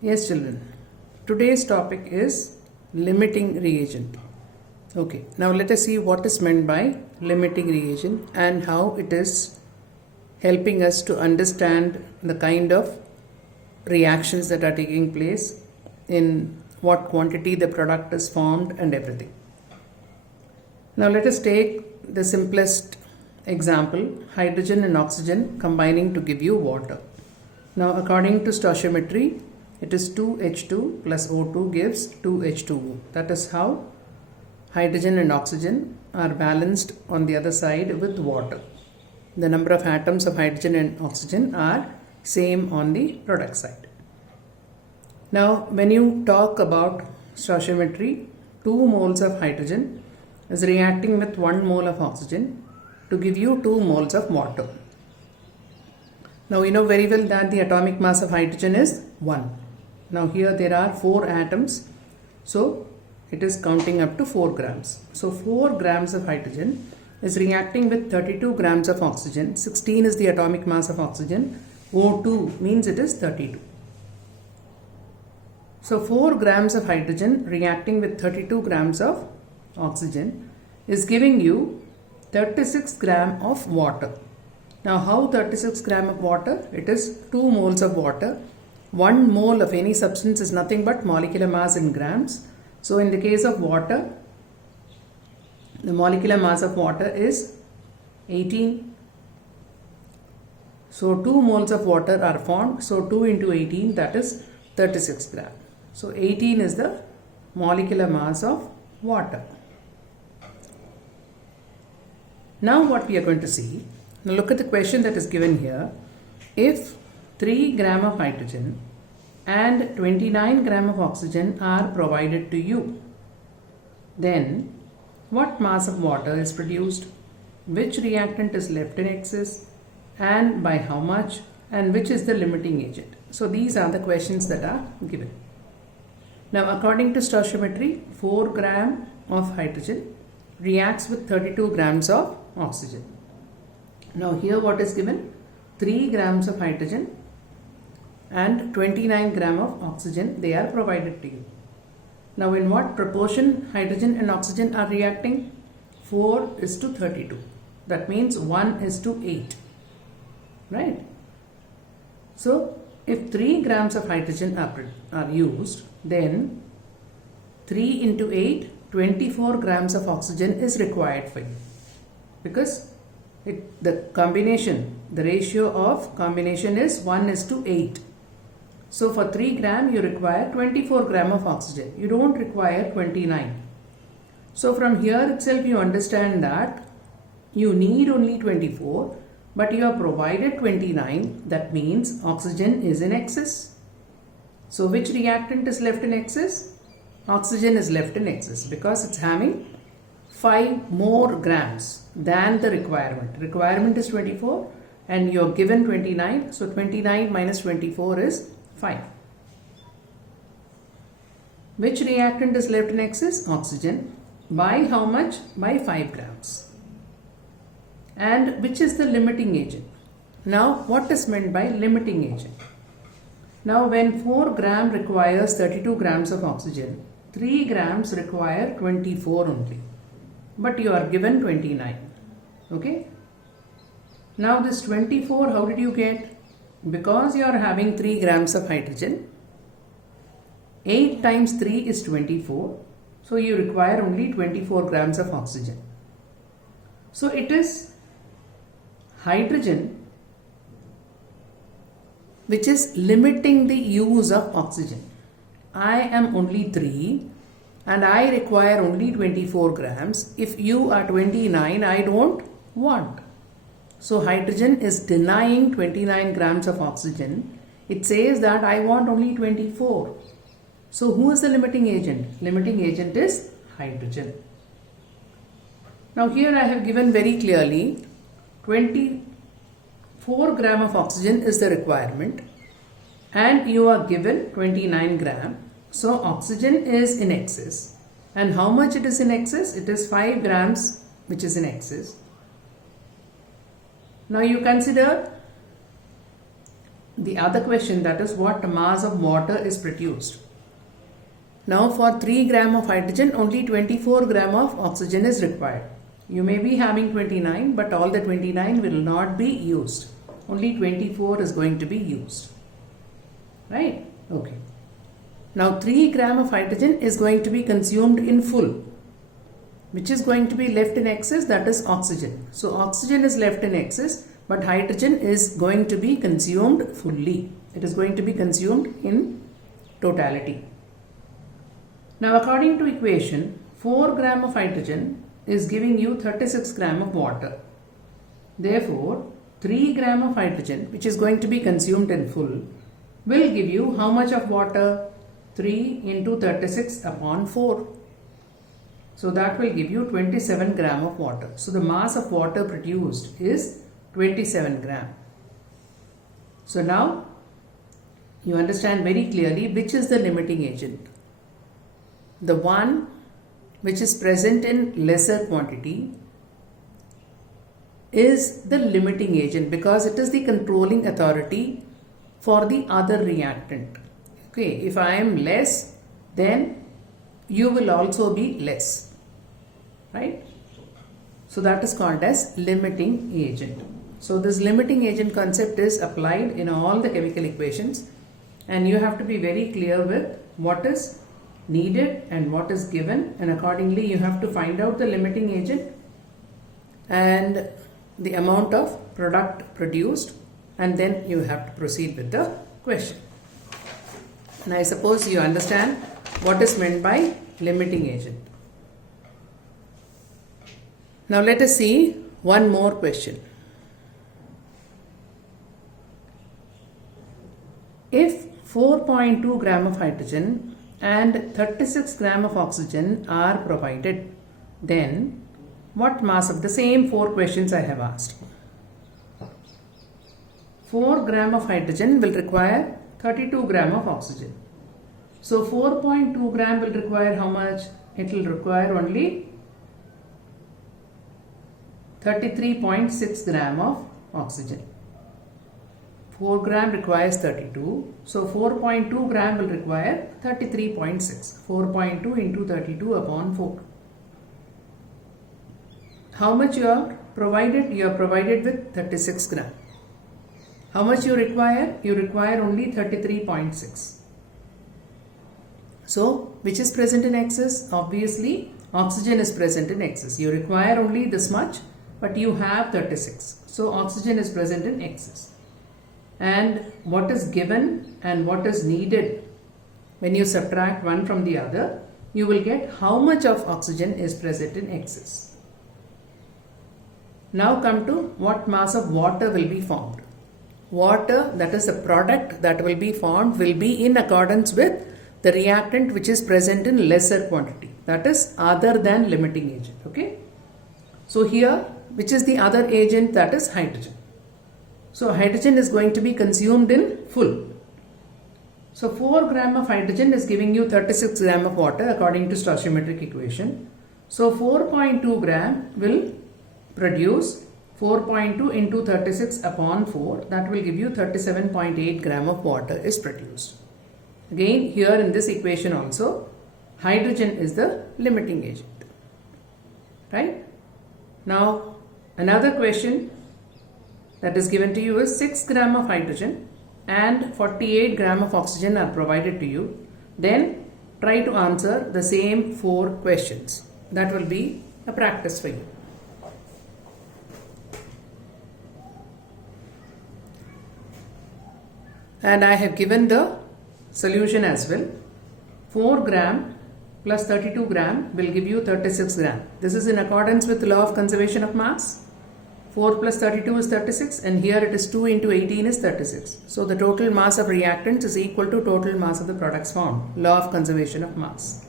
Yes, children. Today's topic is limiting reagent. Okay, now let us see what is meant by limiting reagent and how it is helping us to understand the kind of reactions that are taking place, in what quantity the product is formed, and everything. Now let us take the simplest example, hydrogen and oxygen combining to give you water. Now according to stoichiometry, it is 2H2 plus O2 gives 2H2O. That is how hydrogen and oxygen are balanced on the other side with water. The number of atoms of hydrogen and oxygen are same on the product side. Now when you talk about stoichiometry, 2 moles of hydrogen is reacting with 1 mole of oxygen to give you 2 moles of water. Now you know very well that the atomic mass of hydrogen is 1. Now here there are 4 atoms, so it is counting up to 4 grams. So 4 grams of hydrogen is reacting with 32 grams of oxygen. 16 is the atomic mass of oxygen. O2 means it is 32. So 4 grams of hydrogen reacting with 32 grams of oxygen is giving you 36 gram of water. Now how 36 gram of water? It is 2 moles of water. 1 mole of any substance is nothing but molecular mass in grams. So in the case of water, the molecular mass of water is 18. So 2 moles of water are formed. So 2 into 18, that is 36 gram. So 18 is the molecular mass of water. Now what we are going to see, now look at the question that is given here. If 3 gram of hydrogen and 29 gram of oxygen are provided to you, then what mass of water is produced, which reactant is left in excess, and by how much, and which is the limiting agent. So these are the questions that are given. Now according to stoichiometry, 4 gram of hydrogen reacts with 32 grams of oxygen. Now here what is given? 3 grams of hydrogen and 29 gram of oxygen, they are provided to you. Now in what proportion hydrogen and oxygen are reacting? 4 is to 32. That means 1 is to 8. Right? So if 3 grams of hydrogen are used, then 3 into 8, 24 grams of oxygen is required for you. Because the ratio of combination is 1 is to 8. So for 3 gram you require 24 gram of oxygen. You don't require 29. So from here itself you understand that you need only 24, but you are provided 29. That means oxygen is in excess. So which reactant is left in excess? Oxygen is left in excess because it's having 5 more grams than the requirement. Requirement is 24 and you're given 29. So 29 minus 24 is 5. Which reactant is left in excess? Oxygen. By how much? By 5 grams. And which is the limiting agent? Now what is meant by limiting agent? Now when 4 gram requires 32 grams of oxygen, 3 grams require 24 only. But you are given 29. Okay? Now this 24, how did you get? Because you are having 3 grams of hydrogen, 8 times 3 is 24. So you require only 24 grams of oxygen. So it is hydrogen which is limiting the use of oxygen. I am only 3 and I require only 24 grams. If you are 29, I don't want. So hydrogen is denying 29 grams of oxygen. It says that I want only 24. So who is the limiting agent? Limiting agent is hydrogen. Now here I have given very clearly 24 gram of oxygen is the requirement and you are given 29 gram. So oxygen is in excess. And how much it is in excess? It is 5 grams which is in excess. Now you consider the other question, that is what mass of water is produced. Now for 3 gram of hydrogen, only 24 gram of oxygen is required. You may be having 29, but all the 29 will not be used. Only 24 is going to be used. Right? Okay. Now 3 gram of hydrogen is going to be consumed in full. Which is going to be left in excess? That is oxygen. So oxygen is left in excess, but hydrogen is going to be consumed fully. It is going to be consumed in totality. Now according to equation, 4 gram of hydrogen is giving you 36 gram of water. Therefore, 3 gram of hydrogen, which is going to be consumed in full, will give you how much of water? 3 into 36 upon 4. So that will give you 27 gram of water. So the mass of water produced is 27 gram. So now you understand very clearly which is the limiting agent. The one which is present in lesser quantity is the limiting agent because it is the controlling authority for the other reactant. Okay, if I am less, then you will also be less, right? So that is called as limiting agent. So this limiting agent concept is applied in all the chemical equations, and you have to be very clear with what is needed and what is given, and accordingly you have to find out the limiting agent and the amount of product produced, and then you have to proceed with the question. And I suppose you understand what is meant by limiting agent. Now let us see one more question. If 4.2 gram of hydrogen and 36 gram of oxygen are provided, then what mass of the same 4 questions I have asked? 4 gram of hydrogen will require 32 gram of oxygen. So 4.2 gram will require how much? It will require only 33.6 gram of oxygen. 4 gram requires 32. So 4.2 gram will require 33.6. 4.2 into 32 upon 4. How much you are provided? You are provided with 36 gram. How much you require? You require only 33.6. So which is present in excess? Obviously oxygen is present in excess. You require only this much, but you have 36. So oxygen is present in excess. And what is given and what is needed, when you subtract one from the other, you will get how much of oxygen is present in excess. Now come to what mass of water will be formed. Water, that is the product that will be formed, will be in accordance with the reactant which is present in lesser quantity, that is other than limiting agent. Okay. So here, which is the other agent? That is hydrogen. So hydrogen is going to be consumed in full. So 4 gram of hydrogen is giving you 36 gram of water according to stoichiometric equation. So 4.2 gram will produce 4.2 into 36 upon 4. That will give you 37.8 gram of water is produced. Again, here in this equation also, hydrogen is the limiting agent. Right? Now, another question that is given to you is 6 gram of hydrogen and 48 gram of oxygen are provided to you. Then try to answer the same 4 questions. That will be a practice for you. And I have given the solution as well. 4 gram plus 32 gram will give you 36 gram. This is in accordance with the law of conservation of mass. 4 plus 32 is 36, and here it is 2 into 18 is 36. So the total mass of reactants is equal to total mass of the products formed. Law of conservation of mass.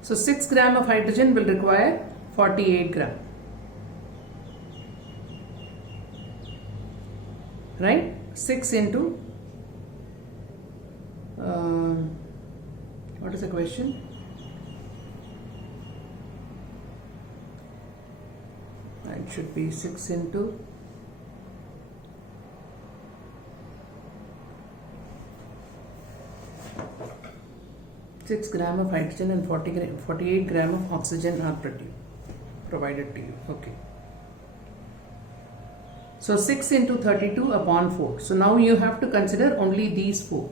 So 6 gram of hydrogen will require 48 gram. Right? 6 into what is the question? It should be 6 into 6 gram of hydrogen and 48 gram of oxygen are provided to you. Okay. So 6 into 32 upon 4. So now you have to consider only these 4.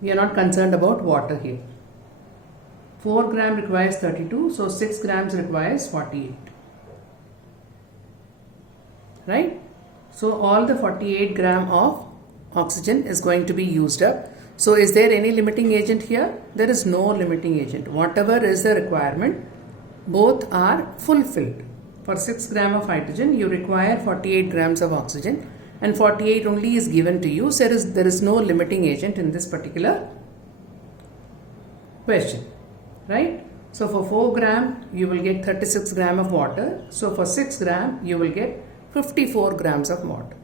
We are not concerned about water here. 4 gram requires 32, so 6 grams requires 48. Right? So all the 48 gram of oxygen is going to be used up. So is there any limiting agent here? There is no limiting agent. Whatever is the requirement, both are fulfilled. For 6 gram of hydrogen, you require 48 grams of oxygen, and 48 only is given to you. So there is no limiting agent in this particular question. Right? So for 4 gram, you will get 36 gram of water. So for 6 gram, you will get 54 grams of water.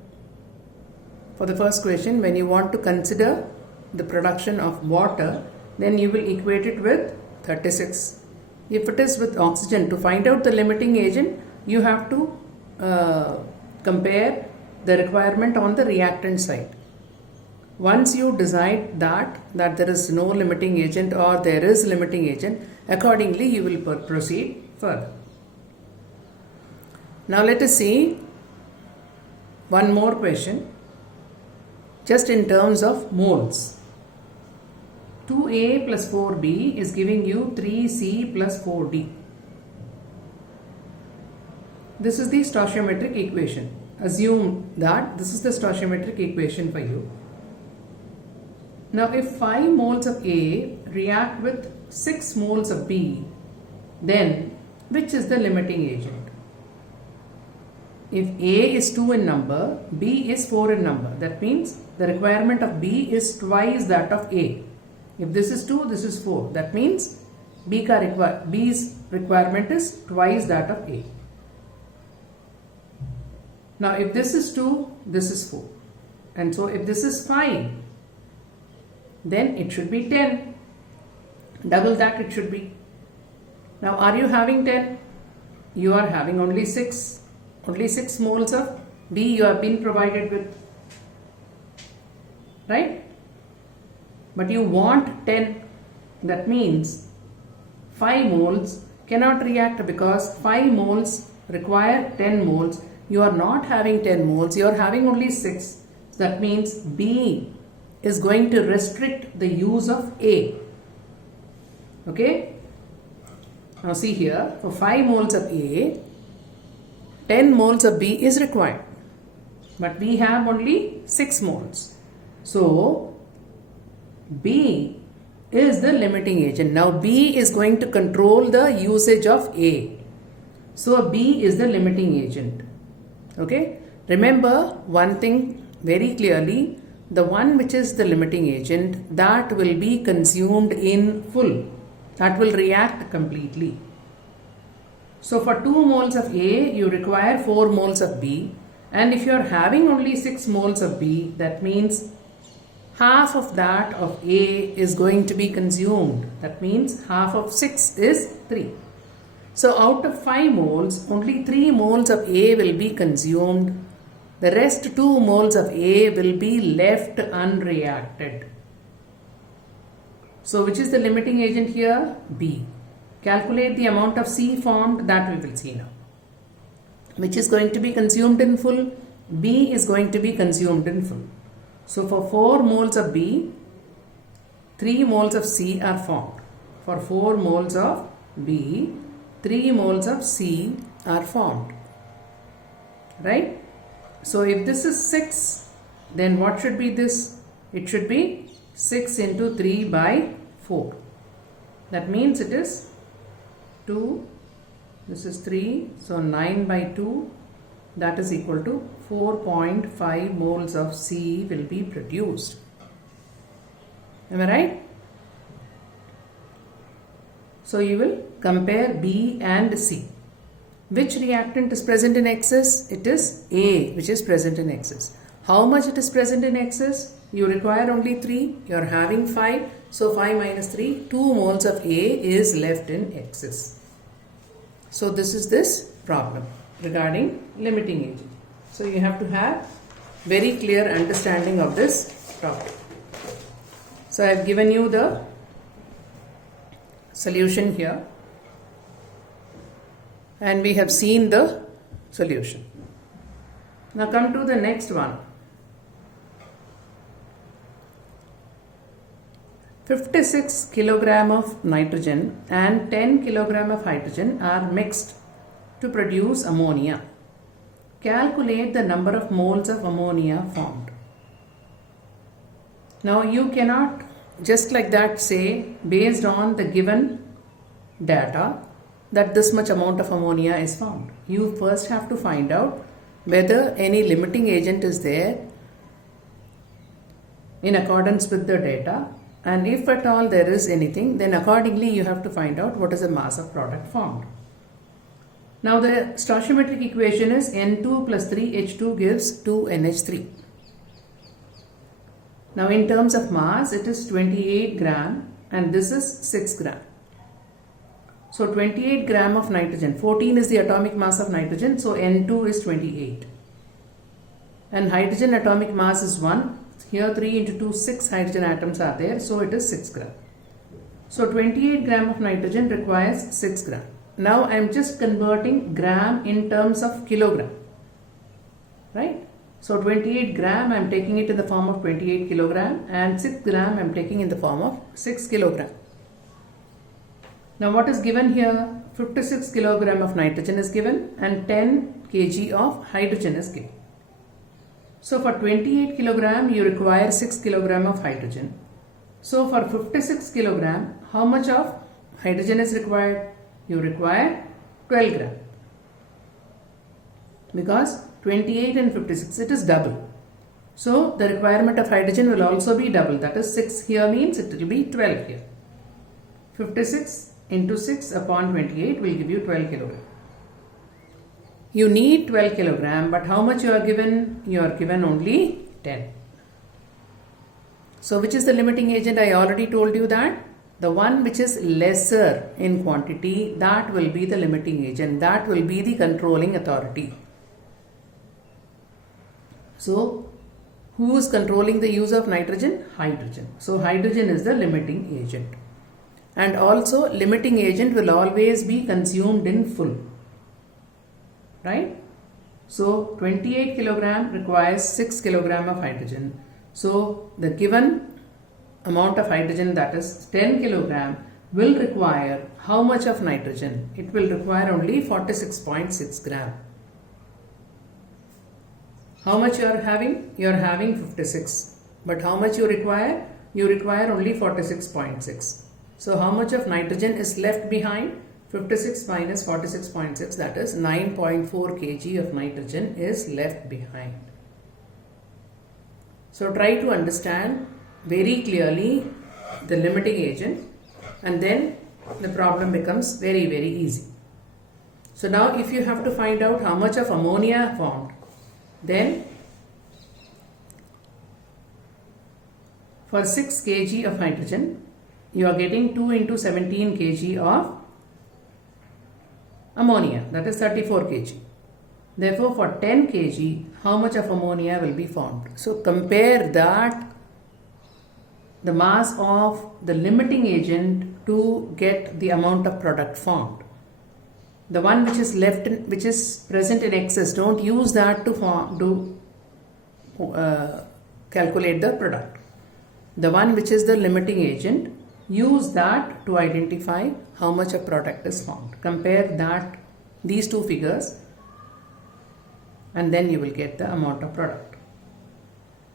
For the first question, when you want to consider the production of water, then you will equate it with 36. If it is with oxygen, to find out the limiting agent, you have to compare the requirement on the reactant side. Once you decide that there is no limiting agent or there is limiting agent, accordingly you will proceed further. Now let us see one more question, just in terms of moles. 2A plus 4B is giving you 3C plus 4D. This is the stoichiometric equation. Assume that this is the stoichiometric equation for you. Now if 5 moles of A react with 6 moles of B, then which is the limiting agent? If A is 2 in number, B is 4 in number. That means the requirement of B is twice that of A. If this is 2, this is 4. That means B's requirement is twice that of A. Now if this is 2, this is 4. And so if this is 5, then it should be 10. Double that it should be. Now are you having 10? You are having only 6. Only 6 moles of B you have been provided with. Right? But you want 10. That means 5 moles cannot react because 5 moles require 10 moles. You are not having 10 moles. You are having only 6. That means B is going to restrict the use of A. Okay? Now see here, for 5 moles of A, 10 moles of B is required. But we have only 6 moles. So B is the limiting agent. Now B is going to control the usage of A. So B is the limiting agent. Okay? Remember one thing very clearly. The one which is the limiting agent, that will be consumed in full. That will react completely. So for 2 moles of A, you require 4 moles of B. And if you are having only 6 moles of B, that means half of that of A is going to be consumed. That means half of 6 is 3. So out of 5 moles, only 3 moles of A will be consumed. The rest 2 moles of A will be left unreacted. So which is the limiting agent here? B. Calculate the amount of C formed, that we will see now. Which is going to be consumed in full? B is going to be consumed in full. So for 4 moles of B, 3 moles of C are formed. For 4 moles of B, 3 moles of C are formed. Right? So if this is 6, then what should be this? It should be 6 into 3 by 4. That means it is 2, this is 3, so 9 by 2, that is equal to 4.5 moles of C will be produced. Am I right? So you will compare B and C. Which reactant is present in excess? It is A which is present in excess. How much it is present in excess? You require only 3. You are having 5. So 5 minus 3, 2 moles of A is left in excess. So this is this problem regarding limiting agent. So you have to have very clear understanding of this topic. So I have given you the solution here, and we have seen the solution. Now come to the next one. 56 kilogram of nitrogen and 10 kilogram of hydrogen are mixed to produce ammonia. Calculate the number of moles of ammonia formed. Now you cannot just like that say, based on the given data, that this much amount of ammonia is formed. You first have to find out whether any limiting agent is there in accordance with the data, and if at all there is anything, then accordingly you have to find out what is the mass of product formed. Now the stoichiometric equation is N2 plus 3H2 gives 2NH3. Now in terms of mass, it is 28 gram and this is 6 gram. So 28 gram of nitrogen, 14 is the atomic mass of nitrogen, so N2 is 28. And hydrogen atomic mass is 1. Here 3 into 2, 6 hydrogen atoms are there, so it is 6 gram. So 28 gram of nitrogen requires 6 gram. Now I am just converting gram in terms of kilogram, right? So 28 gram I am taking it in the form of 28 kilogram and 6 gram I am taking in the form of 6 kilogram. Now what is given here? 56 kilogram of nitrogen is given and 10 kg of hydrogen is given. So for 28 kilogram you require 6 kilogram of hydrogen. So for 56 kilogram, how much of hydrogen is required? You require 12 gram. Because 28 and 56, it is double. So the requirement of hydrogen will also be double. That is 6 here means it will be 12 here. 56 into 6 upon 28 will give you 12 kilogram. You need 12 kilogram, but how much you are given? You are given only 10. So which is the limiting agent? I already told you that. The one which is lesser in quantity, that will be the limiting agent. That will be the controlling authority. So who is controlling the use of nitrogen? Hydrogen. So hydrogen is the limiting agent. And also limiting agent will always be consumed in full. Right? So 28 kilogram requires 6 kilogram of hydrogen. So the given amount of hydrogen, that is 10 kilogram, will require how much of nitrogen? It will require only 46.6 gram. How much you are having? You are having 56. But how much you require? You require only 46.6. So how much of nitrogen is left behind? 56 minus 46.6, that is 9.4 kg of nitrogen is left behind. So try to understand very clearly the limiting agent, and then the problem becomes very, very easy. So now if you have to find out how much of ammonia formed, then for 6 kg of hydrogen, you are getting 2 into 17 kg of ammonia, that is 34 kg. Therefore, for 10 kg, how much of ammonia will be formed? So compare that, the mass of the limiting agent, to get the amount of product formed. The one which is left, which is present in excess, don't use that to calculate the product. The one which is the limiting agent, use that to identify how much a product is formed. Compare that, these two figures, and then you will get the amount of product.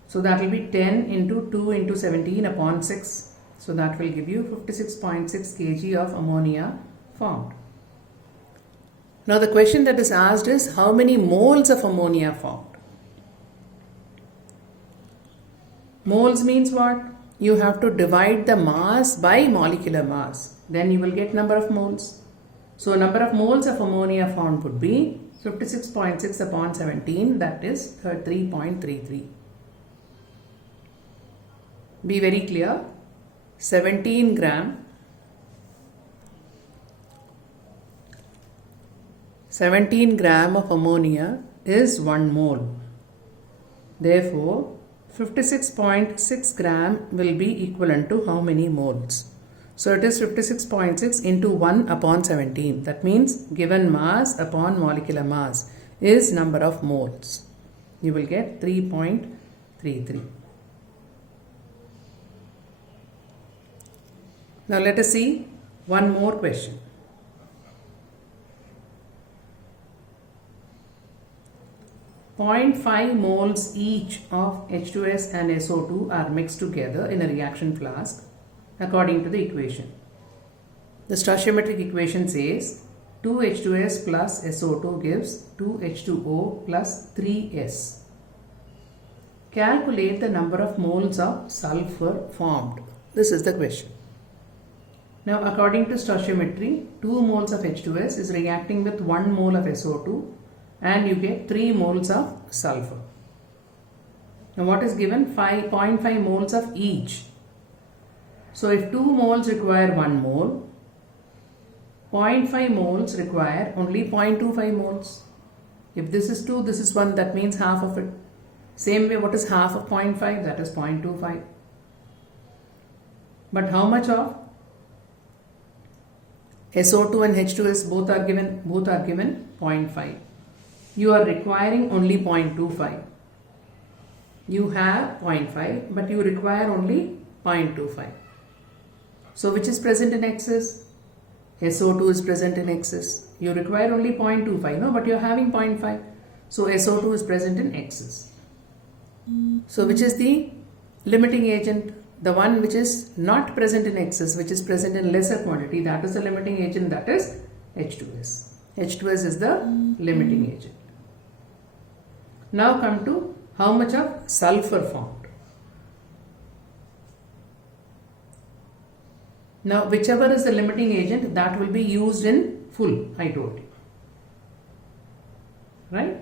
So that will be 10 into 2 into 17 upon 6. So that will give you 56.6 kg of ammonia formed. Now the question that is asked is, how many moles of ammonia formed? Moles means what? You have to divide the mass by molecular mass. Then you will get number of moles. So number of moles of ammonia formed would be 56.6 upon 17, that is 3.33. Be very clear. 17 gram of ammonia is 1 mole. Therefore, 56.6 gram will be equivalent to how many moles? So it is 56.6 into 1 upon 17. That means given mass upon molecular mass is number of moles. You will get 3.33. Now let us see one more question. 0.5 moles each of H2S and SO2 are mixed together in a reaction flask according to the equation. The stoichiometric equation says 2H2S plus SO2 gives 2H2O plus 3S. Calculate the number of moles of sulfur formed. This is the question. Now according to stoichiometry, 2 moles of H2S is reacting with 1 mole of SO2 and you get 3 moles of sulfur. Now what is given? 0.5 moles of each. So if 2 moles require 1 mole, 0.5 moles require only 0.25 moles. If this is 2, this is 1, that means half of it. Same way, what is half of 0.5? That is 0.25. But how much of SO2 and H2S both are given 0.5. You are requiring only 0.25. You have 0.5 but you require only 0.25. So which is present in excess? SO2 is present in excess. You require only 0.25, no, but you are having 0.5. So SO2 is present in excess. So which is the limiting agent? The one which is not present in excess, which is present in lesser quantity, that is the limiting agent, that is H2S. H2S is the limiting agent. Now come to how much of sulfur formed. Now whichever is the limiting agent, that will be used in full, I told you. Right?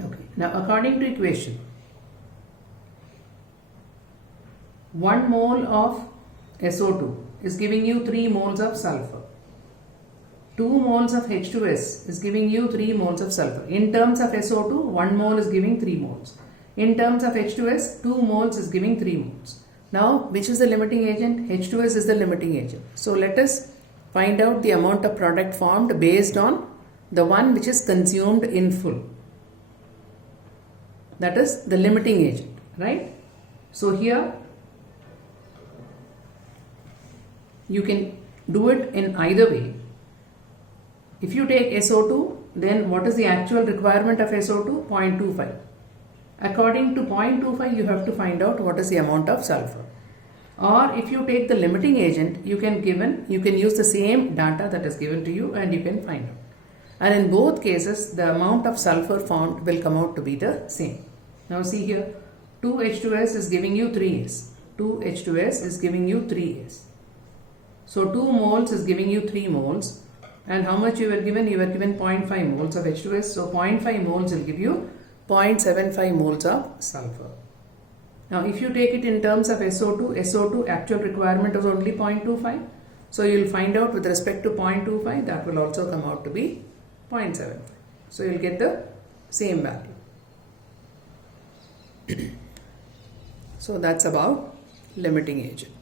Okay. Now according to equation, 1 mole of SO2 is giving you 3 moles of sulfur. 2 moles of H2S is giving you 3 moles of sulfur. In terms of SO2, 1 mole is giving 3 moles. In terms of H2S, 2 moles is giving 3 moles. Now, which is the limiting agent? H2S is the limiting agent. So, let us find out the amount of product formed based on the one which is consumed in full. That is the limiting agent, right? So, here you can do it in either way. If you take SO2, then what is the actual requirement of SO2? 0.25. According to 0.25, you have to find out what is the amount of sulfur. Or if you take the limiting agent, you can use the same data that is given to you and you can find out. And in both cases, the amount of sulfur formed will come out to be the same. Now see here, 2H2S is giving you 3S. 2H2S is giving you 3S. So 2 moles is giving you 3 moles. And how much you were given? You were given 0.5 moles of H2S. So 0.5 moles will give you 0.75 moles of sulfur. Now if you take it in terms of SO2 actual requirement is only 0.25. So you will find out with respect to 0.25, that will also come out to be 0.75. So you will get the same value. So that's about limiting agent.